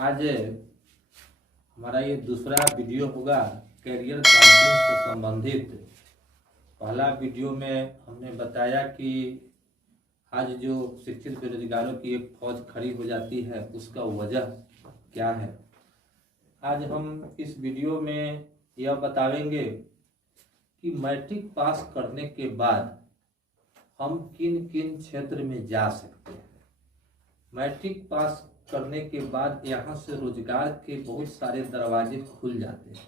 आज हमारा ये दूसरा वीडियो होगा कैरियर काउंसलिंग से संबंधित। पहला वीडियो में हमने बताया कि आज जो शिक्षित बेरोजगारों की एक फौज खड़ी हो जाती है उसका वजह क्या है। आज हम इस वीडियो में यह बताएंगे कि मैट्रिक पास करने के बाद हम किन किन क्षेत्र में जा सकते हैं। मैट्रिक पास करने के बाद यहाँ से रोजगार के बहुत सारे दरवाजे खुल जाते हैं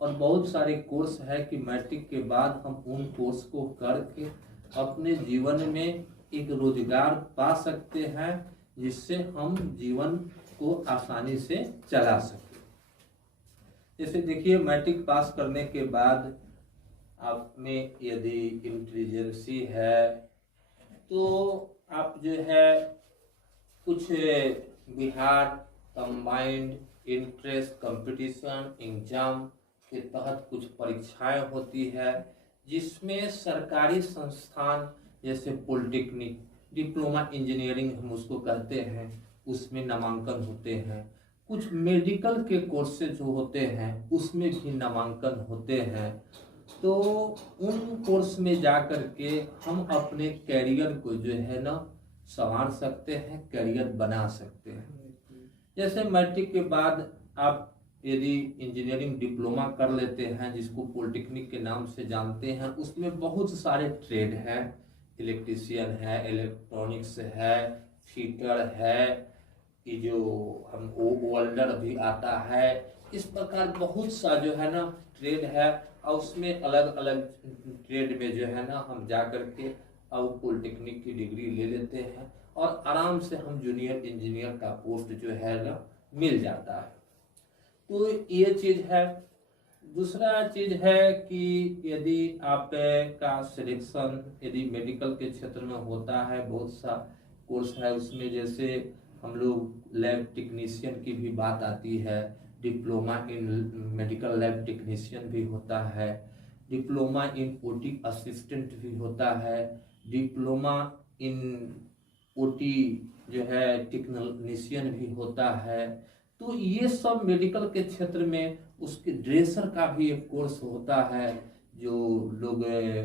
और बहुत सारे कोर्स है कि मैट्रिक के बाद हम उन कोर्स को करके अपने जीवन में एक रोजगार पा सकते हैं, जिससे हम जीवन को आसानी से चला सकें। जैसे देखिए, मैट्रिक पास करने के बाद आप में यदि इंटेलिजेंसी है तो आप जो है कुछ Bihar combined entrance competition exam के तहत कुछ परीक्षाएं होती है, जिसमें सरकारी संस्थान जैसे पॉलिटेक्निक, डिप्लोमा इंजीनियरिंग हम उसको कहते हैं, उसमें नामांकन होते हैं। कुछ मेडिकल के कोर्सेज जो होते हैं उसमें भी नामांकन होते हैं। तो उन कोर्स में जा कर के हम अपने कैरियर को जो है ना संवार सकते हैं, करियर बना सकते हैं। जैसे मैट्रिक के बाद आप यदि इंजीनियरिंग डिप्लोमा कर लेते हैं, जिसको पॉलिटेक्निक के नाम से जानते हैं, उसमें बहुत सारे ट्रेड हैं। इलेक्ट्रीशियन है, इलेक्ट्रॉनिक्स है, फिटर है, ये जो हम वेल्डर भी आता है। इस प्रकार बहुत सा जो है ना ट्रेड है और उसमें अलग अलग ट्रेड में जो है ना हम जा कर के और पॉलिटेक्निक की डिग्री ले लेते हैं और आराम से हम जूनियर इंजीनियर का पोस्ट जो है ना मिल जाता है। तो ये चीज़ है। दूसरा चीज़ है कि यदि आप का सिलेक्शन यदि मेडिकल के क्षेत्र में होता है, बहुत सा कोर्स है उसमें, जैसे हम लोग लैब टेक्नीशियन की भी बात आती है, diploma in medical lab technician भी होता है, डिप्लोमा इन ओटी असिस्टेंट भी होता है, डिप्लोमा इन ओटी जो है टेक्नीशियन भी होता है। तो ये सब मेडिकल के क्षेत्र में उसके ड्रेसर का भी एक कोर्स होता है, जो लोग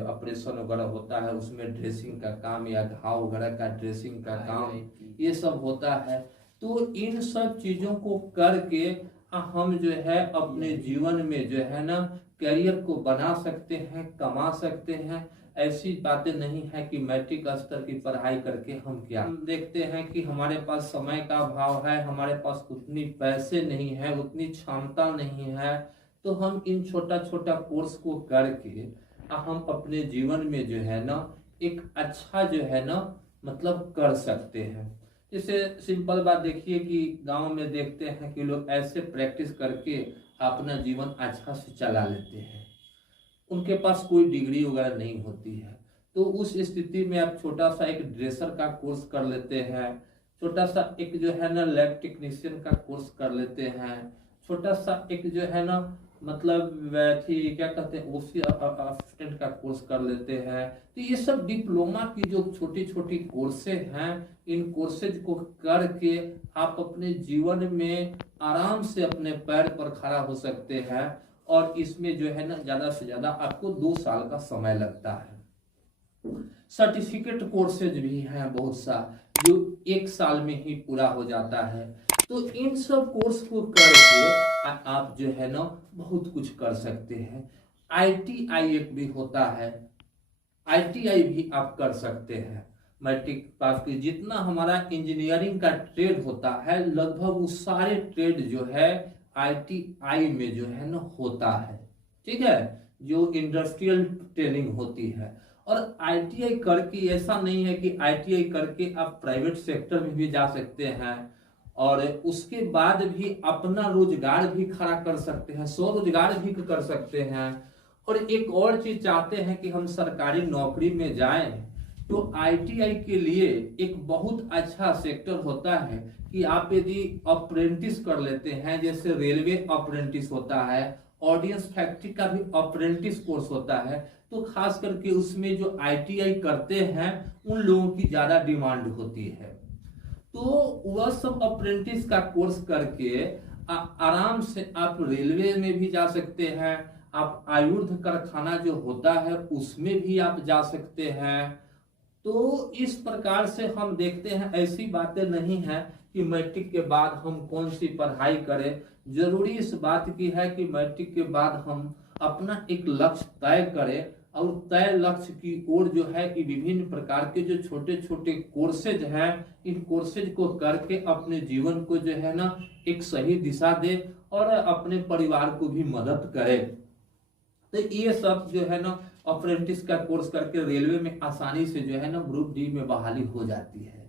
ऑपरेशन वगैरह होता है उसमें ड्रेसिंग का काम या घाव वगैरह का ड्रेसिंग का काम ये सब होता है। तो इन सब चीज़ों को करके हम जो है अपने जीवन में जो है ना करियर को बना सकते हैं, कमा सकते हैं। ऐसी बातें नहीं है कि मैट्रिक स्तर की पढ़ाई करके हम क्या। हम देखते हैं कि हमारे पास समय का अभाव है, हमारे पास उतनी पैसे नहीं है, उतनी क्षमता नहीं है, तो हम इन छोटा छोटा कोर्स को करके हम अपने जीवन में जो है ना एक अच्छा जो है ना मतलब कर सकते हैं। जैसे सिंपल बात देखिए कि गांव में देखते हैं कि लोग ऐसे प्रैक्टिस करके अपना जीवन अच्छा से चला लेते हैं। उनके पास कोई डिग्री वगैरह नहीं होती है, तो उस स्थिति में आप छोटा सा एक ड्रेसर का कोर्स कर लेते हैं, छोटा सा एक जो है ना लैब टेक्नीशियन का कोर्स कर लेते हैं, छोटा सा एक जो है ना मतलब क्या कहते हैं ओसी असिस्टेंट का कोर्स कर लेते हैं। तो ये सब डिप्लोमा की जो छोटी छोटी कोर्सेज हैं, इन कोर्सेज को करके आप अपने जीवन में आराम से अपने पैर पर खड़ा हो सकते हैं। और इसमें जो है ना ज़्यादा से ज़्यादा आपको 2 साल का समय लगता है। सर्टिफिकेट कोर्सेज भी हैं बहुत सा, जो 1 साल में ही पूरा हो जाता है। तो इन सब कोर्स को करके आप जो है ना बहुत कुछ कर सकते हैं। ITI एक भी होता है, ITI भी आप कर सकते हैं। मैट्रिक पास की जितना हमारा इंजीनियरिंग का ट्रेड होता है, लगभग वो सारे ट्रेड जो है ITI में जो है ना होता है। ठीक है, जो इंडस्ट्रियल ट्रेनिंग होती है। और ITI करके ऐसा नहीं है कि ITI करके आप प्राइवेट सेक्टर में भी जा सकते हैं और उसके बाद भी अपना रोजगार भी खड़ा कर सकते हैं, स्वरोजगार भी कर सकते हैं। और एक और चीज चाहते हैं कि हम सरकारी नौकरी में जाएं, तो ITI के लिए एक बहुत अच्छा सेक्टर होता है कि आप यदि अप्रेंटिस कर लेते हैं, जैसे रेलवे अप्रेंटिस होता है, ऑडियंस फैक्ट्री का भी अप्रेंटिस कोर्स होता है, तो खास करके उसमें जो ITI करते हैं उन लोगों की ज्यादा डिमांड होती है। तो वह सब अप्रेंटिस का कोर्स करके आराम से आप रेलवे में भी जा सकते हैं, आप आयुर्ध कारखाना जो होता है उसमें भी आप जा सकते हैं। तो इस प्रकार से हम देखते हैं, ऐसी बातें नहीं है कि मैट्रिक के बाद हम कौन सी पढ़ाई करें। जरूरी इस बात की है कि मैट्रिक के बाद हम अपना एक लक्ष्य तय करें और तय लक्ष्य की ओर जो है कि विभिन्न प्रकार के जो छोटे छोटे कोर्सेज हैं, इन कोर्सेज को करके अपने जीवन को जो है ना एक सही दिशा दे और अपने परिवार को भी मदद करे। तो ये सब जो है ना अप्रेंटिस का कोर्स करके रेलवे में आसानी से जो है ना ग्रुप डी में बहाली हो जाती है,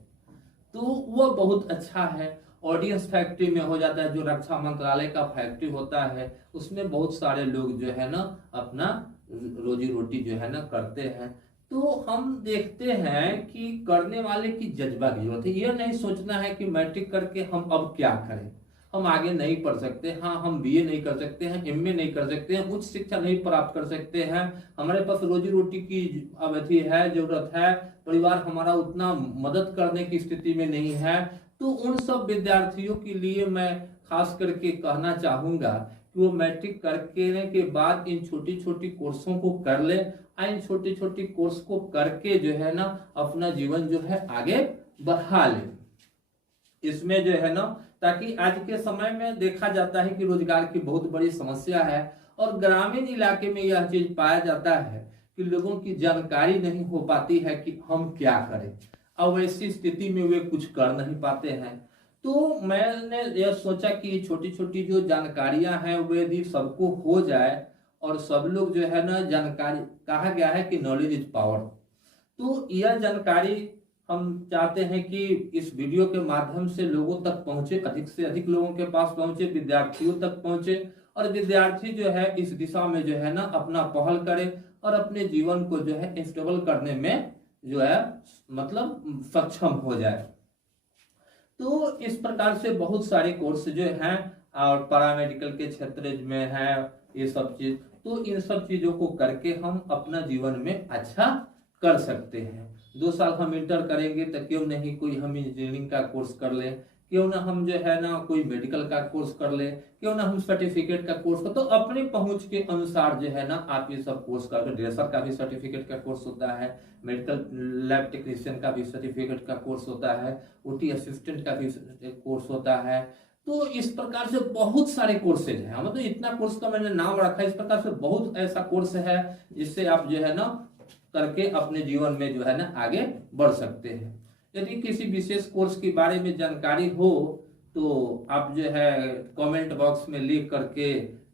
तो वो बहुत अच्छा है। ऑडियंस फैक्ट्री में हो जाता है, जो रक्षा मंत्रालय का फैक्ट्री होता है उसमें बहुत सारे लोग जो है ना अपना रोजी रोटी जो है ना करते हैं। तो हम देखते हैं कि करने वाले की जज्बा की जरूरत है। यह नहीं सोचना है कि मैट्रिक करके हम अब क्या करें, हम आगे नहीं पढ़ सकते, हाँ हम बीए नहीं कर सकते हैं, एमए नहीं कर सकते हैं, उच्च शिक्षा नहीं प्राप्त कर सकते हैं, हमारे पास रोजी रोटी की अवधि है, जरूरत है, परिवार हमारा उतना मदद करने की स्थिति में नहीं है। तो उन सब विद्यार्थियों के लिए मैं खास करके कहना चाहूंगा कि वो मैट्रिक करने के बाद इन छोटी छोटी कोर्सों को कर ले, इन छोटी छोटी कोर्स को करके जो है ना अपना जीवन जो है आगे बढ़ा ले। इसमें जो है ना, ताकि आज के समय में देखा जाता है कि रोजगार की बहुत बड़ी समस्या है और ग्रामीण इलाके में यह चीज पाया जाता है कि लोगों की जानकारी नहीं हो पाती है कि हम क्या करें। अब ऐसी स्थिति में वे कुछ कर नहीं पाते हैं। तो मैंने यह सोचा कि छोटी छोटी जो जानकारियां हैं वे यदि सबको हो जाए और सब लोग जो है ना जानकारी, कहा गया है कि नॉलेज इज पावर, तो यह जानकारी हम चाहते हैं कि इस वीडियो के माध्यम से लोगों तक पहुंचे, अधिक से अधिक लोगों के पास पहुंचे, विद्यार्थियों तक पहुंचे और विद्यार्थी जो है इस दिशा में जो है ना अपना पहल करे और अपने जीवन को जो है स्टेबल करने में जो है मतलब सक्षम हो जाए। तो इस प्रकार से बहुत सारे कोर्स जो हैं और पैरामेडिकल के क्षेत्र में है ये सब चीज, तो इन सब चीजों को करके हम अपना जीवन में अच्छा कर सकते हैं। 2 साल हम इंटर करेंगे तो क्यों नहीं कोई हम इंजीनियरिंग का कोर्स कर ले, क्यों ना हम जो है ना कोई मेडिकल का कोर्स कर ले, क्यों ना हम सर्टिफिकेट का कोर्स कर, तो अपने पहुंच के अनुसार जो है ना आप ये सब कोर्स कर लो। ड्रेसर का भी सर्टिफिकेट का कोर्स होता है, मेडिकल लैब टेक्नीशियन का भी सर्टिफिकेट का कोर्स होता है, ओटी असिस्टेंट का भी कोर्स होता है। तो इस प्रकार से बहुत सारे कोर्सेज हैं, मतलब इतना कोर्स का मैंने नाम रखा है। इस प्रकार से बहुत ऐसा कोर्स है जिससे आप जो है ना करके अपने जीवन में जो है ना आगे बढ़ सकते हैं। यदि किसी विशेष कोर्स के बारे में जानकारी हो तो आप जो है कमेंट बॉक्स में लिख करके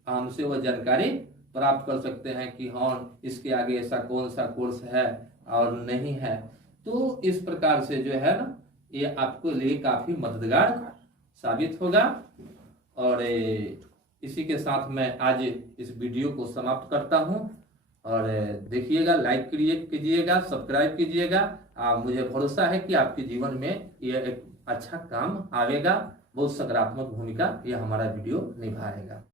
हमसे वह जानकारी प्राप्त कर सकते हैं कि हाँ इसके आगे ऐसा कौन सा कोर्स है और नहीं है। तो इस प्रकार से जो है ना ये आपको लिए काफी मददगार साबित होगा। और इसी के साथ मैं आज इस वीडियो को समाप्त करता हूं और देखिएगा, लाइक कीजिएगा, सब्सक्राइब कीजिएगा। मुझे भरोसा है कि आपके जीवन में यह एक अच्छा काम आवेगा, बहुत सकारात्मक भूमिका यह हमारा वीडियो निभाएगा।